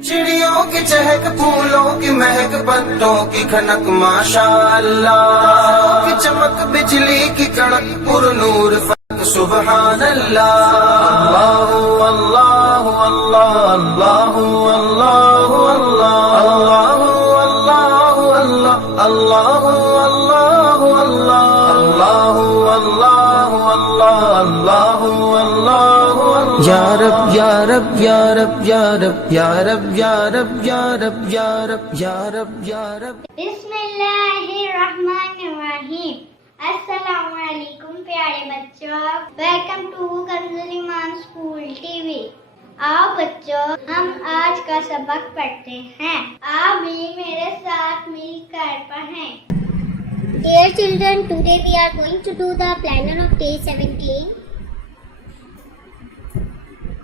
चिड़ियों की चहक, फूलों की महक, पत्तों की खनक, माशाअल्लाह की चमक, बिजली की कड़क, पुरनूर फलक, सुबहान अल्लाह। अल्लाह अल्लाह अल्लाह अल्लाह अल्लाह अल्लाह अल्लाह अल्लाह अल्लाह अल्लाह अल्लाह अल्लाह अल्लाह या रब या रब या रब या रब या रब या रब या रब या रब या रब या रब। बिस्मिल्लाहिर्रहमानिर्रहीम। अस्सलाम वालेकुम प्यारे बच्चों, welcome to Kanzul Iman school TV. आओ बच्चों, हम आज का सबक पढ़ते हैं। आप भी मेरे साथ मिलकर पढ़ें। Dear children, today we are going to do the planner of day 17.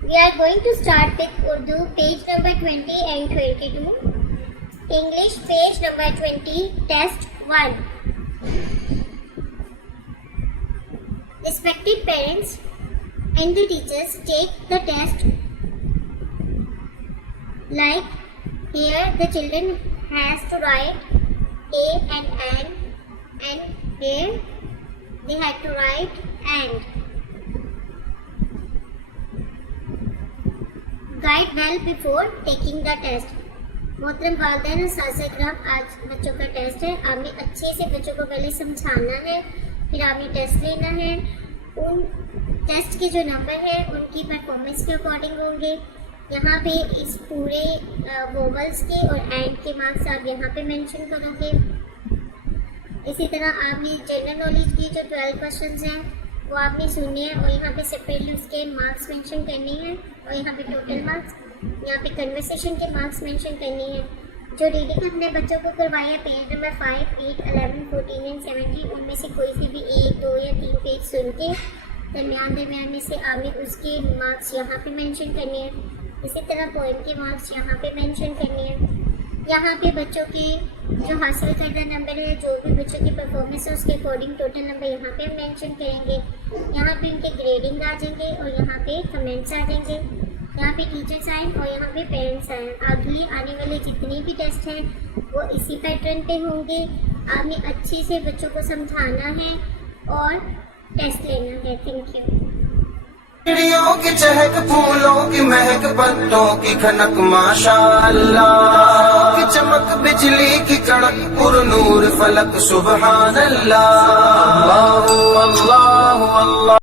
We are going to start with Urdu, page number 20 and 22. English, page number 20, test 1. Respected parents and the teachers, take the test. Like here, the children has to write A and N, and here they had to write AND. Guide well before taking the test. मोहतरम वालिदैन और साथ-साथ आज बच्चों का test है। आपने अच्छे से बच्चों को पहले समझाना है, फिर आपने टेस्ट लेना है। उन टेस्ट के जो नंबर है उनकी परफॉर्मेंस के अकॉर्डिंग होंगे। यहाँ पे इस पूरे वोवल्स के और एंड के मार्क्स आप यहाँ पे मेंशन करोगे। इसी तरह आपने जनरल नॉलेज की जो 12 क्वेश्चंस हैं वो आपने सुनने हैं और यहाँ पे सेपरेटली उसके मार्क्स मेंशन करने हैं और यहाँ पे टोटल मार्क्स, यहाँ पे कन्वर्सेशन के मार्क्स मेंशन करने हैं। जो रीडिंग हमने बच्चों को करवाई है पेज नंबर 5, 8, 11, 14 एंड 17, उनमें से कोई सी भी 1, 2 या 3 पेज सुन के दरमियान में से आपने उसके मार्क्स यहाँ पे मेंशन करने हैं। इसी तरह पोएम के मार्क्स यहाँ पे मेंशन करने हैं। यहाँ पे बच्चों के जो हासिल करदा नंबर है, जो भी बच्चों की परफॉर्मेंस है उसके अकॉर्डिंग टोटल नंबर यहाँ पे मेंशन करेंगे। यहाँ पे उनके ग्रेडिंग आ जाएंगे और यहाँ पे कमेंट्स आ जाएंगे। यहाँ पे टीचर्स आए और यहाँ पे पेरेंट्स आए। आगे आने वाले जितने भी टेस्ट हैं वो इसी पैटर्न पे होंगे। आपने अच्छे से बच्चों को समझाना है और टेस्ट लेना है। Thank you. चिड़ियों की चहक, फूलों की महक, पत्तों की खनक, माशाअल्लाह की चमक, बिजली की कड़क, पुरनूर फलक, सुबहान अल्लाह। अल्लाह अल्लाह अल्लाह।